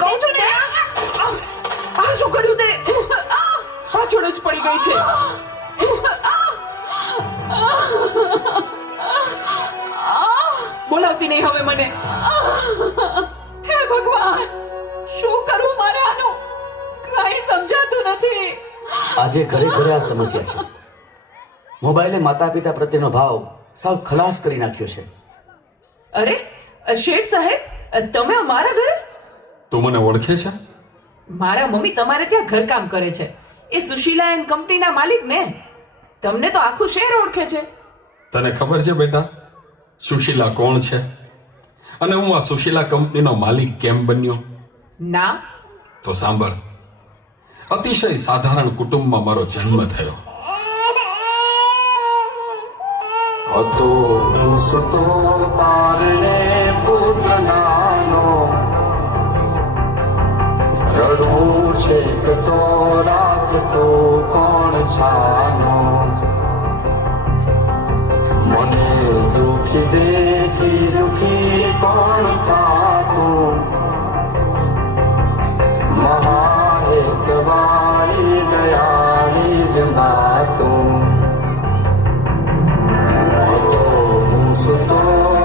કહું છું ને આ શું કર્યું તે પાછળ જ પડી ગઈ છે. બોલાવતી નહીં હવે મને. હે ભગવાન, શું કરવું મારે આનું? કઈ સમજાતું નથી. આજે ઘરે ઘરે આ સમસ્યા છે. મોબાઈલે માતા પિતા પ્રત્યેનો ભાવ સાવ ખલાસ કરી નાખ્યો છે. અરે શેઠ સાહેબ, તમે અમારા ઘરે? તું મને ઓળખે છે? મારા મમ્મી તમારે ત્યાં ઘરકામ કરે છે. એ સુશીલા એન્ડ કંપનીના માલિક ને. તમને તો આખું શહેર ઓળખે છે. તને ખબર છે બેટા સુશીલા કોણ છે અને હું આ સુશીલા કંપનીનો માલિક કેમ બન્યો? ના. તો સાંભળ. અતિશય સાધારણ કુટુંબમાં મારો જન્મ થયો. હતો સુતો પારણે પુત્ર નાનો, રડું છેક તો રાખતો કોણ છાનો, મને દુખી દેખી દુખી કોણ થાતું, મહાહેતવાળી દયાળી જ નાતું. સુતો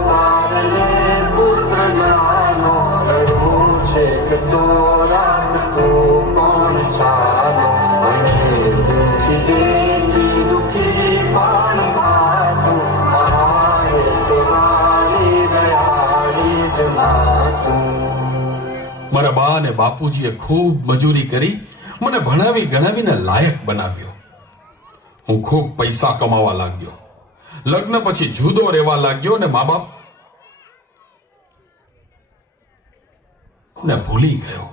પારણે પુત્ર નાનો, રડું છેક તો રાખતો કોણ છાનો, મને દુખી દેખી દુખી કોણ થાતું, મહાહેતવાળી દયાળી જ નાતું. મારા બા અને બાપુજીએ ખૂબ મજૂરી કરી મને ભણાવી ગણાવીને લાયક બનાવ્યો. હું ખૂબ પૈસા કમાવા લાગ્યો. લગ્ન પછી જુદો રહેવા લાગ્યો ને મા બાપ ને ભૂલી ગયો.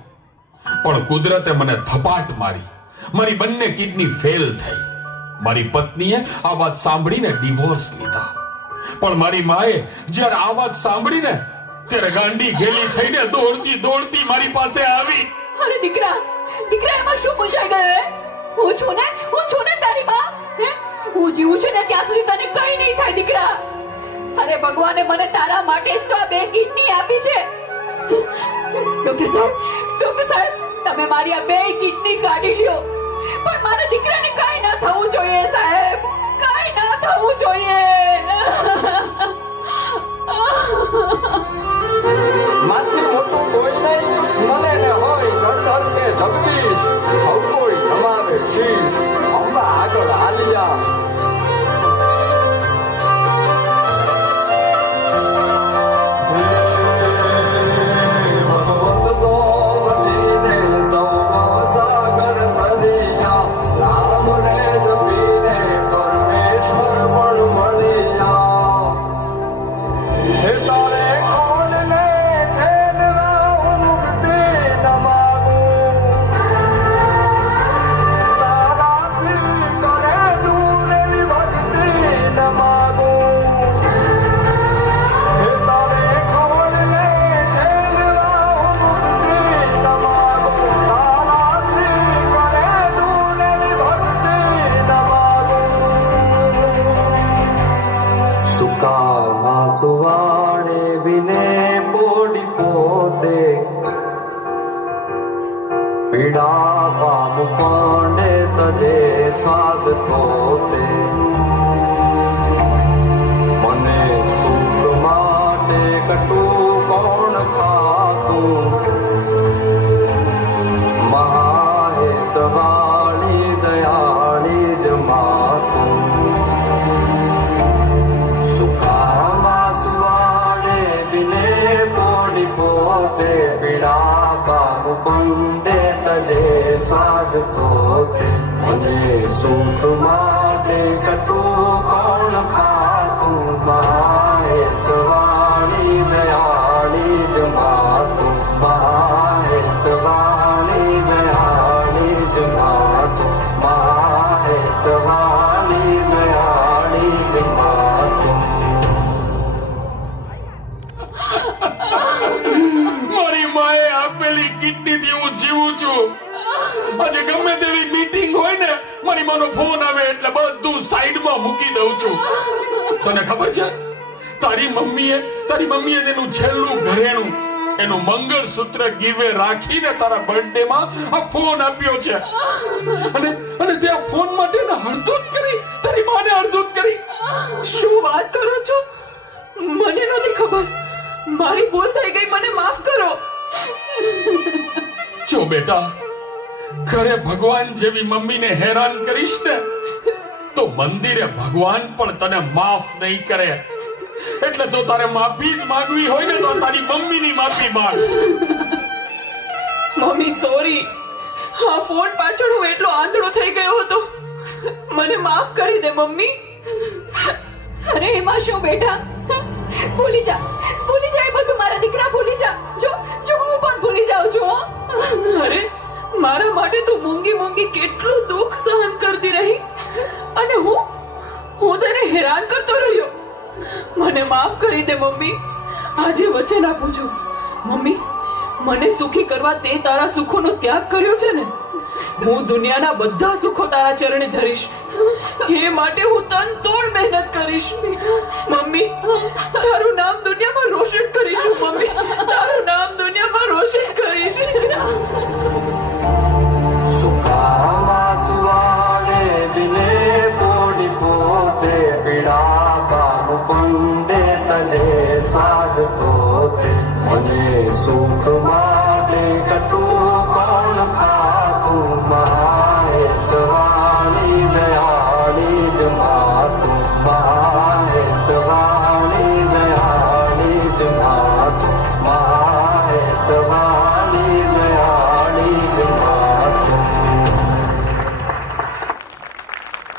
પણ કુદરતે મને થપાટ મારી. મારી બંને કિડની ફેલ થઈ. મારી પત્નીએ આ વાત સાંભળીને ડિવોર્સ લીધા. પણ મારી માએ જ્યારે આ વાત સાંભળીને ત્યારે ગાંડી ઘેલી થઈને દોડતી દોડતી મારી પાસે આવી. અરે દીકરા, દીકરા એમાં શું પૂછાઈ ગયું? હું છું ને તારી માં. હું જીવું છું ને ત્યાં સુધી તને કઈ નહીં થાય દીકરા. અરે ભગવાને મને તારા માટે જ તો આ 2 કિડની આપી છે. ડોક્ટર સાહેબ, તમે મારી આ 2 કિડની કાઢી લ્યો, પણ મારા દીકરાને કઈ ના થવું જોઈએ સાહેબ, કઈ ના થવું જોઈએ. માથી મોટું કોઈ નહીં, મને ને હોય ગણધર કે જગદીશ, સૌ કોઈ નમાવે શીશ, અંબા આગળ હાલિયા. સુવાડે વિને પોડી પોતે, પીડા પામ કોને તજે સ્વાદ તોતે, મને સુખ માટે કટું કોણ ખાતું, મહાહેતવાળી દયાળી જ માતું. પોતે પીડા પામ કુંડે તજે સ્વાદ તોતે, મને સુખ માટે કટું કોણ ખાતું, મહાહેતવાળી દયાળી જ માતું, મહાહેતવાળી દયાળી જ માતું, મહાહેતવાળી દયાળી જ માતું. મારી માએ આપેલી કિડનીથી હું જીવું છું. આજે ગમે તેવી મીટિંગ હોય ને, મારી માનો ફોન આવે એટલે બધું સાઈડમાં મૂકી દઉં છું. તને ખબર છે તારી મમ્મીએ તેનું છેલ્લું ઘરેણું એનું મંગળસૂત્ર ગીરવે રાખીને તારા બર્થડે માં આ ફોન આપ્યો છે અને તે આ ફોન માટે ને હળદૂત કરી, તારી માને હળદૂત કરી. શું વાત કરો છો? મને નથી ખબર. મારી ભૂલ થઈ ગઈ, મને માફ કરો. જો બેટા, ઘરે ભગવાન જેવી મમ્મીને હેરાન કરીશ ને તો મંદિરે ભગવાન પણ તને માફ નહીં કરે. એટલે તો તારે માફી જ માંગવી હોય ને તો તારી મમ્મીની માફી માંગ. Mummy sorry. આ ફોન પાછળ હું એટલો આંધળો થઈ ગયો હતો. મને માફ કરી દે મમ્મી. અરે એમાં શું બેટા, ભૂલી જા એ બધું. મારા દીકરા ભૂલી જા. જો હું પણ ભૂલી જાઉં છું હો. અરે મારા માટે તું મૂંગી કેટલું દુઃખ સહન કરતી રહી અને હું તને હેરાન કરતો રહ્યો. મને માફ કરી દે મમ્મી. આજે વચન આપું છું મમ્મી, મને સુખી કરવા તે તારા સુખોનો ત્યાગ કર્યો છે ને, હું દુનિયાના બધા સુખો તારા ચરણે ધરીશ. એ માટે હું તન તોડ મહેનત કરીશ. મમ્મી, તારું નામ દુનિયામાં રોશન કરીશું. મમ્મી, તારું નામ દુનિયામાં રોશન કરીશ. સુકામાં સુવાને દિને પોડી પોતે પીડા બાનું પંડે તજે સાધ તોતે મને સુખમાં